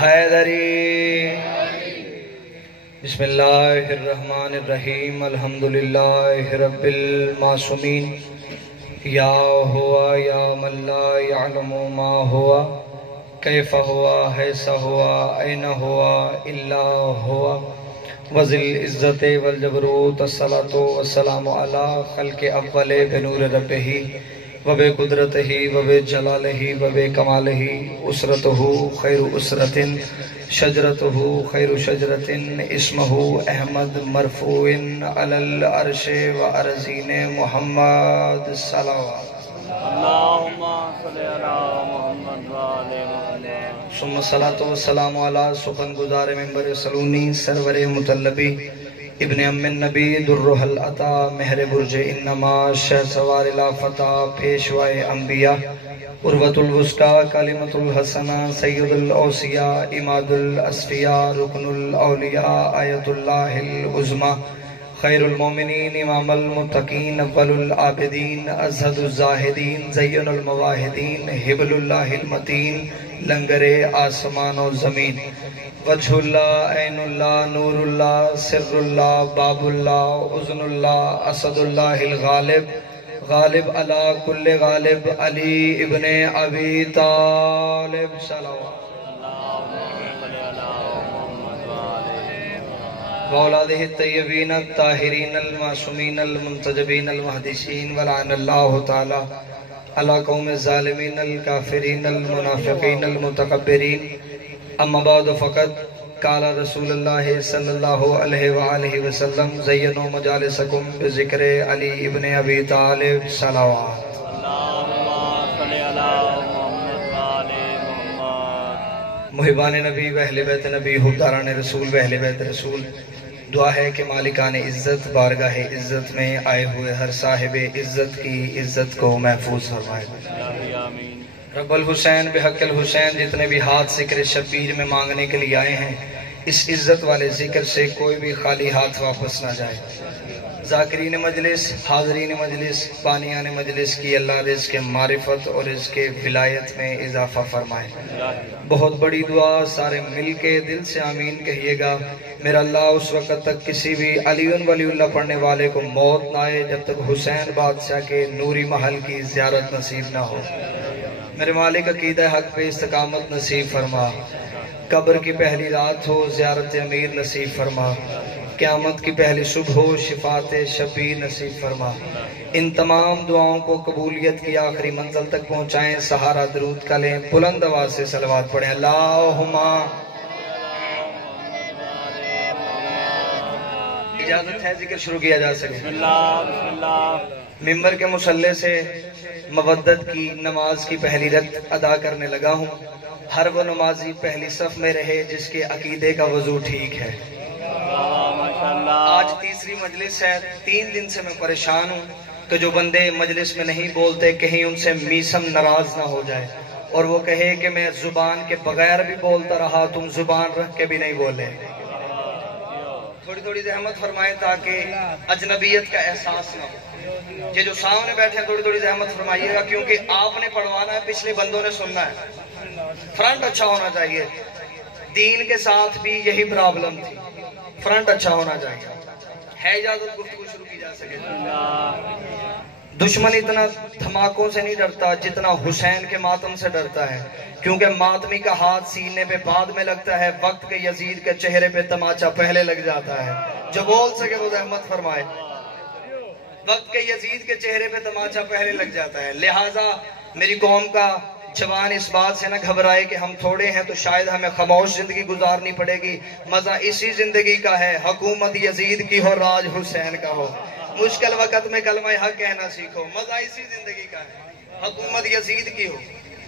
حیدری بسم اللہ الرحمن الرحیم الحمدللہ رب المعصومین یا ہوا یا من لا یعلم ما ہوا کیف ہوا حیث ہوا این ہوا الا ہوا وذل عزت والجبروت الصلاة والسلام علی خلق اول بنور ربہ وبے قدرتہ وبے جلالہ وبے کمالہ اسرتہ خیر اسرت شجرتہ خیر شجرت اسمہ احمد مرفوع علی العرش وارضین محمد صلوات اللہم صلی علی محمد وآلِ محمد ثم الصلاة والسلام علی سخن گزار منبر سلونی سرور مطلبی ابن ام النبی درہ العطا مہر برج انما شہ سوار لافتہ پیشوائے انبیاء عروۃ الوسطی کلمۃ الحسنہ سید الاوصیاء اماد الاسفیاء رکن الاولیاء آیت اللہ العظمی خیر المومنین امام المتقین اول العابدین ازہد الزاہدین زین المواہدین حبل اللہ المتین لنگر آسمان و زمین وجہ اللہ عین اللہ نور اللہ سر اللہ باب اللہ اذن اللہ اسد اللہ الغالب غالب علی کل غالب علی ابن ابی طالب صلوات وأولادہ الطیبین الطاہرین المعصومین المنتجبین المحدثین ولعن اللہ تعالی علی قوم الظالمین الکافرین المنافقین المتکبرین اما بعد فقط قال رسول اللہ صلی اللہ علیہ وآلہ وسلم زینوا مجالسکم بذکر علی ابن ابی طالب صلوات محبان نبی و اہل بیت نبی حبداران رسول و اہل بیت رسول دعا ہے کہ مالکان عزت بارگاہ عزت میں آئے ہوئے ہر صاحب عزت کی عزت کو محفوظ فرمائے رب الحسین بحق الحسین جتنے بھی ہاتھ ذکر شبیر میں مانگنے کے لیے آئے ہیں اس عزت والے ذکر سے کوئی بھی خالی ہاتھ واپس نہ جائے ذاکرین مجلس حاضرین مجلس بانیان مجلس کی اللہ رزق معرفت اور رزق ولایت میں اضافہ فرمائے بہت بڑی دعا سارے مل کے دل سے آمین کہیے گا میرا اللہ اس وقت تک کسی بھی علی ولی اللہ پڑھنے والے کو موت نہ آئے جب تک حسین بادشاہ کے نوری محل کی زیارت نصیب نہ ہو میرے مالک عقیدہ حق پہ استقامت نصیب فرما قبر کی پہلی رات ہو زیارت امیر نصیب فرما قیامت کی پہلی صبح ہو شفاعت شبیر نصیب فرما ان تمام دعاؤں کو قبولیت کی آخری منزل تک پہنچائیں سہارا درود کا لیں بلند آواز سے صلوات پڑھیں اللہم اجازت ہے ذکر شروع کیا جا سکے بسم اللہ ممبر کے مصلی سے مودت کی نماز کی پہلی رکعت ادا کرنے لگا ہوں ہر وہ نمازی پہلی صف میں رہے جس کے عقیدے کا وضو ٹھیک ہے آج تیسری مجلس ہے 3 دن سے میں پریشان ہوں کہ جو بندے مجلس میں نہیں بولتے کہیں ان سے میسم ناراض نہ ہو جائے اور وہ کہے کہ میں زبان کے بغیر بھی بولتا رہا تم زبان رکھ کے بھی نہیں بولے تھوڑی زحمت فرمائیں تاکہ اجنبیت کا احساس نہ ہو یہ جو سامنے بیٹھے ہیں تھوڑی زحمت فرمائیے گا کیونکہ آپ نے پڑھوانا ہے پچھلے بندوں نے سننا ہے فرنٹ اچھا ہونا چاہیے دین کے ساتھ بھی یہی پرابلم تھی فرنٹ اچھا ہونا چاہیے ہے اجازت گفتگو شروع کی جا سکے دشمن اتنا دھماکوں سے نہیں ڈرتا جتنا حسین کے ماتم سے ڈرتا ہے کیونکہ ماتمی کا ہاتھ سینے پہ بعد میں لگتا ہے وقت کے یزید کے چہرے پہ تماچا پہلے لگ جاتا ہے جو بول سکے وہ رحمت فرمائے وقت کے یزید کے چہرے پہ تماچا پہلے لگ جاتا ہے لہٰذا میری قوم کا جوان اس بات سے نہ گھبرائے کہ ہم تھوڑے ہیں تو شاید ہمیں خاموش زندگی گزارنی پڑے گی مزہ اسی زندگی کا ہے حکومت یزید کی ہو راج حسین کا ہو مشکل وقت میں کلمہ حق کہنا سیکھو مزہ اسی زندگی کا ہے حکومت یزید کی ہو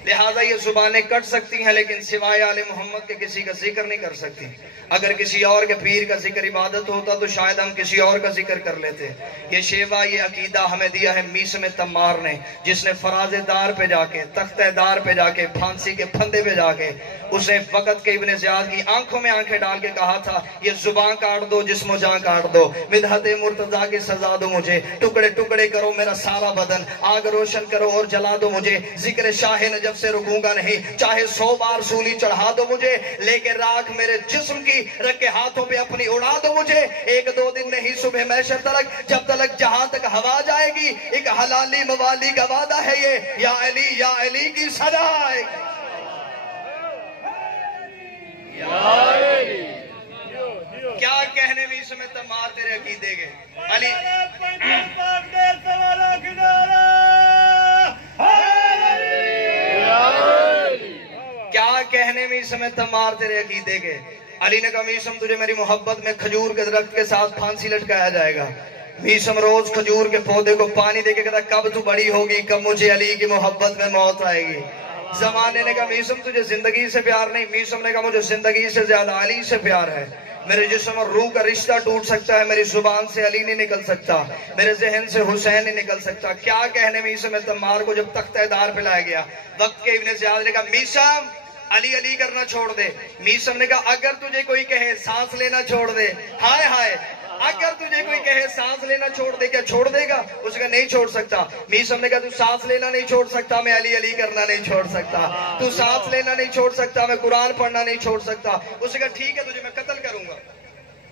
لہٰذا یہ زبانیں کٹ سکتی ہیں لیکن سوائے آل محمد کے کسی کا ذکر نہیں کر سکتی اگر کسی اور کے پیر کا ذکر عبادت ہوتا تو شاید ہم کسی اور کا ذکر کر لیتے یہ شیوا یہ عقیدہ ہمیں دیا ہے میسم تمار نے جس نے فراز دار پہ جا کے تختہ دار پہ جا کے پھانسی کے پھندے پہ جا کے اسے وقت کے ابن زیاد کی آنکھوں میں آنکھیں ڈال کے کہا تھا یہ زبان کاٹ دو جسم و جان کاٹ دو، مدحت مرتضیٰ کی سزا دو مجھے، ٹکڑے ٹکڑے کرو میرا سارا بدن، آگ روشن کرو اور جلا دو مجھے، ذکر شاہ نجف سے رکوں گا نہیں، چاہے 100 بار سولی چڑھا دو مجھے، لے کے راکھ میرے جسم کی رکھ کے ہاتھوں پہ اپنی اڑا دو مجھے، 1-2 دن نہیں صبح محشر تلک، جب تلک جہاں تک ہوا جائے گی، ایک حلالی موالی کا وعدہ ہے یہ، یا علی کی صدا ہے، کیا کہنے میں اس میں تمہار تیرے عقیدے گے علی، کیا کہنے میں اس میں تمہار تیرے عقیدے گے۔ علی نے کہا میسم تجھے میری محبت میں کھجور کے درخت کے ساتھ پھانسی لٹکایا جائے گا۔ میسم روز کھجور کے پودے کو پانی دے کے کہتا کب تو بڑی ہوگی، کب مجھے علی کی محبت میں موت آئے گی۔ زمانے نے کہا میسم تجھے زندگی سے پیار نہیں، میسم نے کہا مجھے زندگی سے زیادہ علی سے پیار ہے، میرے جسم اور روح کا رشتہ ٹوٹ سکتا ہے، میری زبان سے علی نہیں نکل سکتا، میرے ذہن سے حسین نہیں نکل سکتا۔ کیا کہنے میں میسم تمار کو جب تختہ دار پہ لایا گیا، وقت کے ابن زیاد نے کہا میسم علی علی کرنا چھوڑ دے۔ میسم نے کہا اگر تجھے کوئی کہے سانس لینا چھوڑ دے، ہائے ہائے، اگر تجھے کوئی کہے سانس لینا چھوڑ دے کیا چھوڑ دے گا؟ اس کا نہیں چھوڑ سکتا۔ میسم نے کہا تو سانس لینا نہیں چھوڑ سکتا، میں علی علی کرنا نہیں چھوڑ سکتا، تو سانس لینا نہیں چھوڑ سکتا، میں قرآن پڑھنا نہیں چھوڑ سکتا۔ اس نے کہا ٹھیک ہے تجھے میں قتل کروں گا۔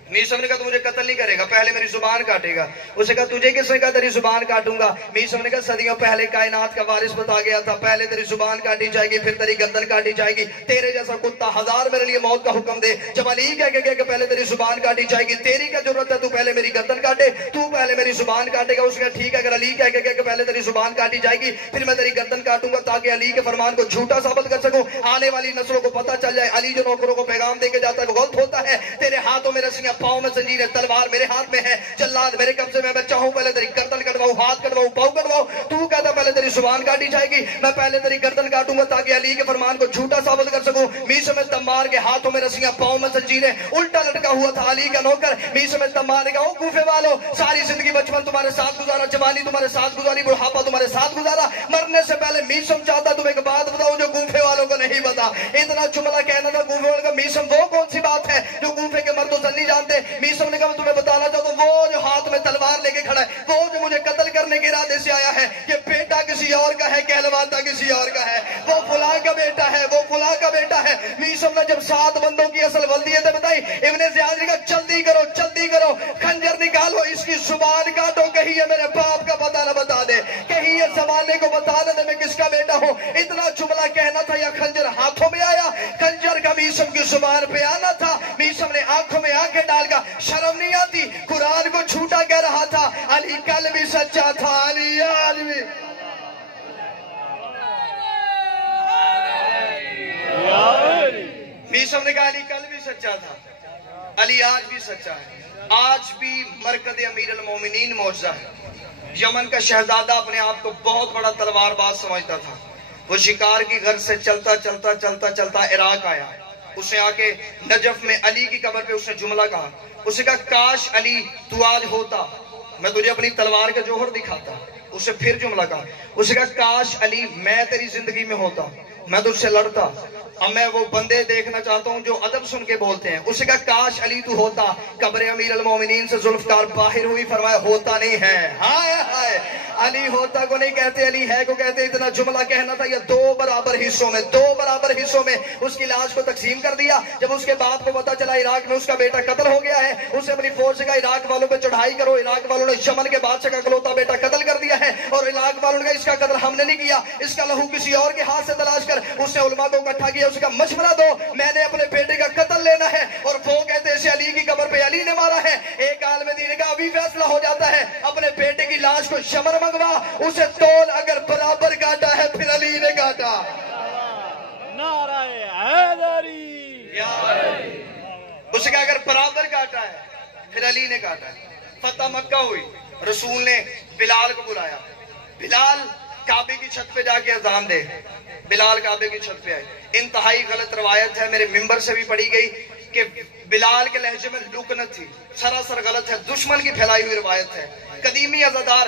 میسم نے کہا تو مجھے قتل نہیں کرے گا، پہلے میری زبان کاٹے گا۔ اس نے کہا تجھے کس نے کہا تیری زبان کاٹوں گا؟ میسم نے کہا صدیوں پہلے کائنات کا وارث بتا گیا تھا پہلے تیری زبان کاٹی جائے گی پھر تیری گردن کاٹی جائے گی، تیرے جیسا کتا 1000 میرے لیے موت کا حکم دے، جب علی کہہ کے کہ پہلے تیری زبان کاٹی جائے گی، تیری کیا ضرورت ہے تو پہلے میری گردن کاٹے، تو پہلے میری زبان کاٹے گا۔ اس نے کہا ٹھیک ہے اگر علی کہہ کے کہ پہلے تیری زبان کاٹی جائے گی پھر میں تیری گردن کاٹوں گا تاکہ علی کے فرمان کو جھوٹا ثابت کر سکوں، آنے والی نسلوں کو پتہ چل جائے علی جو نوکروں کو پیغام دے کے جاتا ہے وہ غلط ہوتا ہے، تیرے ہاتھوں میں رسیاں، پاؤں میں زنجیریں، تلوار میرے ہاتھ میں ہے، جلاد میرے قبضے میں چاہوں پہلے تیری گردن کٹواؤں، ہاتھ کٹواؤں، پاؤں کٹواؤں، تو کہتا پہلے تیری زبان کاٹی جائے گی، میں پہلے تیری گردن کاٹوں گا تاکہ علی کے فرمان کو جھوٹا ثابت کر سکوں۔ میسم تمار کے ہاتھوں میں رسیاں، پاؤں میں زنجیریں، الٹا لٹکا ہوا تھا علی کا نوکر۔ میسم تمار نے کہا او کوفے والو، ساری زندگی بچپن تمہارے ساتھ گزارا، جوانی تمہارے ساتھ گزاری، بڑھاپا تمہارے ساتھ گزارا، مرنے سے پہلے میسم چاہتا تم ایک بات بتاؤ جو کوفے والوں کو نہیں پتا۔ اتنا جملہ کہنا تھا کوفے والوں کا، میسم وہ کون سی بات ہے جو کوفے کے مرد و زن نہیں جانتے؟ میسم نے کہا میں تمہیں بتانا چاہتا ہوں وہ جو ہاتھ میں تلوار لے کے کھڑا ہے، وہ جو مجھے قتل کرنے کے ارادے سے آیا ہے، یہ بیٹا کسی اور کا ہے، کہلواتا کسی اور کا ہے، وہ فلاں کا بیٹا ہے، وہ فلاں کا بیٹا ہے۔ میسم نے جب 7 بندوں کی اصل ولدیتیں بتائی، ابن زیاد نے کہا جلدی کرو جلدی کرو، خنجر نکالو، اس کی زبان کاٹو، کہیں یہ میرے باپ کا پتہ نہ بتا دے، کہیں یہ زمانے کو بتا دے میں کس کا بیٹا ہوں۔ اتنا جملہ کہنا تھا یا خنجر ہاتھوں میں آیا، خنجر کا میسم کی زبان پہ آنا تھا۔ میسم نے آنکھوں میں آنکھیں ڈال کر شرم نہیں آتی، قرآن کو جھوٹا کہہ رہا تھا، علی کل بھی سچا تھا، علی آج بھی۔ میسم نے کہا علی کل بھی سچا تھا، علی آج بھی سچا ہے، آج بھی مرکز امیر المومنین معجزہ ہے۔ یمن کا شہزادہ اپنے آپ کو بہت بڑا تلوار باز سمجھتا تھا، وہ شکار کی غرض سے چلتا چلتا چلتا چلتا عراق آیا، اسے آ کے نجف میں علی کی قبر پہ اس نے جملہ کہا، اسے کہا کاش علی تو آج ہوتا، میں تجھے اپنی تلوار کا جوہر دکھاتا۔ اسے پھر جملہ کہا، اسے کہا کاش علی میں تیری زندگی میں ہوتا، میں تجھ سے لڑتا، اب میں وہ بندے دیکھنا چاہتا ہوں جو ادب سن کے بولتے ہیں۔ اسے کہا کاش علی تو ہوتا، قبر امیر المومنین سے ذوالفقار باہر ہوئی، فرمایا ہوتا نہیں ہے، ہائے ہائے، علی ہوتا کو نہیں کہتے، علی ہے کو کہتے۔ اتنا جملہ کہنا تھا، یا 2 برابر حصوں میں، 2 برابر حصوں میں اس کی لاش کو تقسیم کر دیا۔ جب اس کے باپ کو پتا چلا عراق میں اس کا بیٹا قتل ہو گیا ہے، اسے اپنی فوج سے کہا عراق والوں پہ چڑھائی کرو، عراق والوں نے یمن کے بادشاہ کا اکلوتا بیٹا قتل کر دیا ہے، اور عراق والوں نے کہا اس کا قتل ہم نے نہیں کیا، اس کا لہو کسی اور کے ہاتھ سے تلاش کر۔ اس نے علماء کو اکٹھا کیا، اس کا مشورہ دو، میں نے اپنے بیٹے کا قتل لینا ہے، اور وہ کہتے اسے علی کی قبر پہ علی نے مارا ہے۔ ایک عالم دین نے کہا ابھی فیصلہ ہو جاتا ہے، اپنے بیٹے کی لاش کو شمر منگوا، اسے تول، اگر برابر کاٹا ہے پھر علی نے کاٹا۔ نعرہ حیدری، اسے کہا اگر برابر کاٹا ہے پھر علی نے کاٹا ہے۔ فتح مکہ ہوئی، رسول نے بلال کو بلایا، بلال کعبے کی چھت پہ جا کے اذان دے، بلال کعبے کی چھت پہ آئے۔ انتہائی غلط روایت ہے، میرے ممبر سے بھی پڑھی گئی کہ بلال کے لہجے میں لکنت تھی، سراسر غلط ہے، دشمن کی پھیلائی ہوئی روایت ہے۔ قدیمی عزادار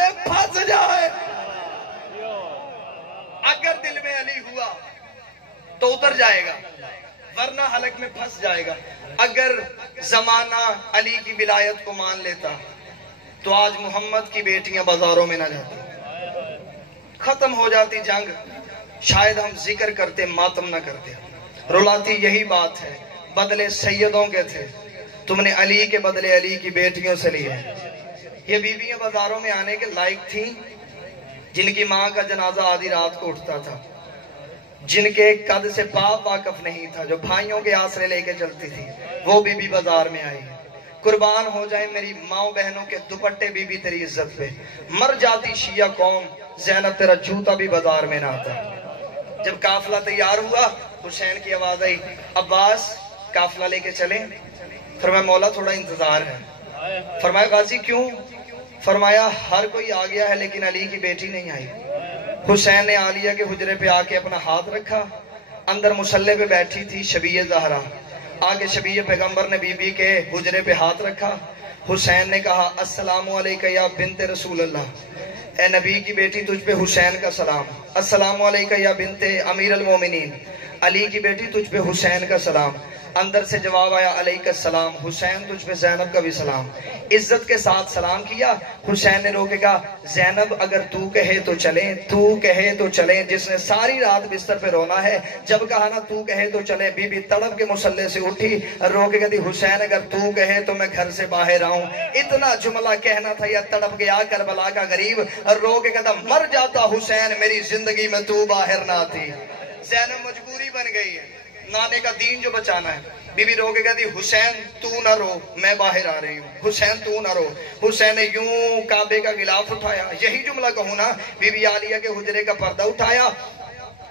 میں پھنس جائے. اگر دل میں علی ہوا تو اتر جائے گا ورنہ حلق میں پھنس جائے گا. اگر زمانہ علی کی ولایت کو مان لیتا تو آج محمد کی بیٹیاں بازاروں میں نہ جاتی, ختم ہو جاتی جنگ, شاید ہم ذکر کرتے ماتم نہ کرتے. رلاتی یہی بات ہے, بدلے سیدوں کے تھے, تم نے علی کے بدلے علی کی بیٹیوں سے لیے. یہ بیویاں بازاروں میں آنے کے لائق تھیں جن کی ماں کا جنازہ آدھی رات کو اٹھتا تھا, جن کے قد سے باپ واقف نہیں تھا, جو بھائیوں کے آسرے لے کے چلتی تھی, وہ بی بی بازار میں آئی. قربان ہو جائیں میری ماں بہنوں کے دوپٹے بی بی تیری عزت پہ. مر جاتی شیعہ قوم, زینب تیرا جوتا بھی بازار میں نہ آتا. جب قافلہ تیار ہوا حسین کی آواز آئی, عباس قافلہ لے کے چلیں. فرمایا مولا تھوڑا انتظار ہے. فرمایا غازی کیوں؟ فرمایا ہر کوئی آ گیا ہے لیکن علی کی بیٹی نہیں آئی. حسین نے عالیہ کے حجرے پہ آ کے اپنا ہاتھ رکھا, اندر مصلے پہ بیٹھی تھی شبیہ زہرا, آگے شبیہ پیغمبر نے بی بی کے حجرے پہ ہاتھ رکھا. حسین نے کہا السلام علیکہ یا بنت رسول اللہ, اے نبی کی بیٹی تجھ پہ حسین کا سلام. السلام علیکہ یا بنت امیر المومنین, علی کی بیٹی تجھ پہ حسین کا سلام. اندر سے جواب آیا علیکہ السلام, حسین تجھ پہ زینب کا بھی سلام. عزت کے ساتھ سلام کیا. حسین نے رو کے کہا زینب اگر تو کہے تو چلیں, تو کہے تو چلیں. جس نے ساری رات بستر پہ رونا ہے, جب کہا نا تو کہے تو چلیں, بی بی تڑپ کے مصلے سے اٹھی, رو کے کہتی حسین اگر تو کہے تو میں گھر سے باہر آؤں. اتنا جملہ کہنا تھا یا تڑپ گیا کربلا کا غریب, رو کے کہتا مر جاتا حسین میری زندگی میں تو باہر نہ آتی. زینب مجبوری بن گئی ہے, نانے کا دین جو بچانا ہے. بی بی رو کے کہتی حسین تو نہ رو, میں باہر آ رہی ہوں. حسین تو نہ رو. حسین نے یوں کعبے کا غلاف اٹھایا, یہی جملہ کہوں نا, بی بی عالیہ کے حجرے کا پردہ اٹھایا,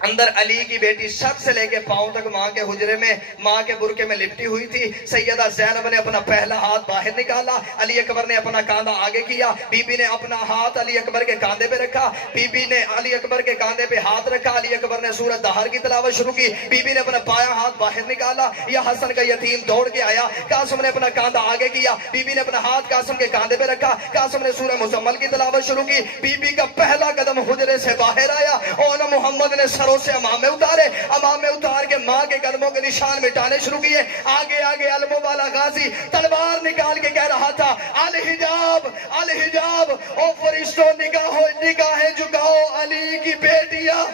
اندر علی کی بیٹی سر سے لے کے پاؤں تک ماں کے حجرے میں, ماں کے برقے میں لپٹی ہوئی تھی. سیدہ زینب نے اپنا پہلا ہاتھ باہر نکالا, علی اکبر نے اپنا کاندھا آگے کیا, بی بی نے اپنا ہاتھ علی اکبر کے کاندھے پہ رکھا, بی بی نے علی اکبر کے کاندھے پہ ہاتھ رکھا, علی اکبر نے سورۃ دہر کی تلاوت شروع کی, بی بی نے اپنا بایاں ہاتھ باہر نکالا. یا حسن کا یتیم دوڑ کے آیا, قاسم نے اپنا کاندھا آگے کیا, بی بی نے اپنا ہاتھ قاسم کے کاندھے پہ رکھا, قاسم نے سورہ مزمل کی تلاوت شروع کی. بی بی کا پہلا قدم حجرے سے باہر آیا, اور محمد نے سروں سے امامے امام میں اتار کے ماں کے قدموں کے نشان مٹانے شروع کیے. آگے آگے علموں والا غازی تلوار نکال کے کہہ رہا تھا الحجاب الحجاب, او فرشتوں نگاہیں جھکاؤ علی کی بیٹیاں,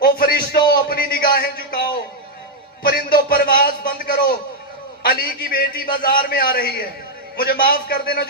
او فرشتوں اپنی نگاہیں جھکاؤ, پرندوں پرواز بند کرو, علی کی بیٹی بازار میں آ رہی ہے. مجھے معاف کر دینا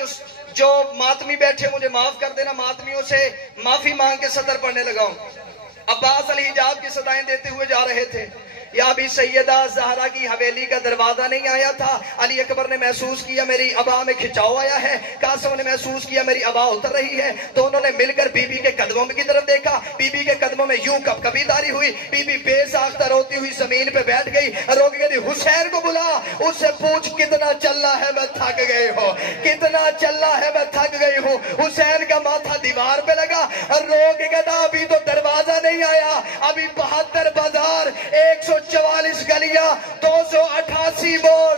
جو ماتمی بیٹھے, مجھے معاف کر دینا, ماتمیوں سے معافی مانگ کے صدر پڑھنے لگا ہوں. عباس الحجاب کی صدائیں دیتے ہوئے جا رہے تھے. یا بھی سیدہ زہرا کی حویلی کا دروازہ نہیں آیا تھا. علی اکبر نے محسوس کیا میری ابا میں کھچاؤ آیا ہے, قاسم نے محسوس کیا میری ابا اتر رہی ہے. تو انہوں نے مل کر بی بی کے قدموں کی طرف دیکھا, بی بی کے قدموں میں یوں کب کبھی داری ہوئی. بی بی بے ساختہ روتی ہوئی زمین پہ بیٹھ گئی, رو کے کہتی حسین کو بلا, اس سے پوچھ کتنا چلنا ہے میں تھک گئی ہوں, کتنا چلنا ہے میں تھک گئی ہوں. حسین کا ماتھا دیوار پہ لگا, رو کے کہتا ابھی تو دروازہ نہیں آیا, ابھی 72 بازار, 144 گلیاں, 288 موڑ,